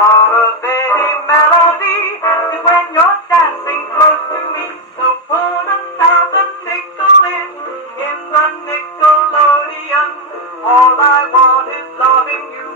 Motivating melody is when you're dancing close to me. So put a pound of nickel in the Nickelodeon. All I want is loving you.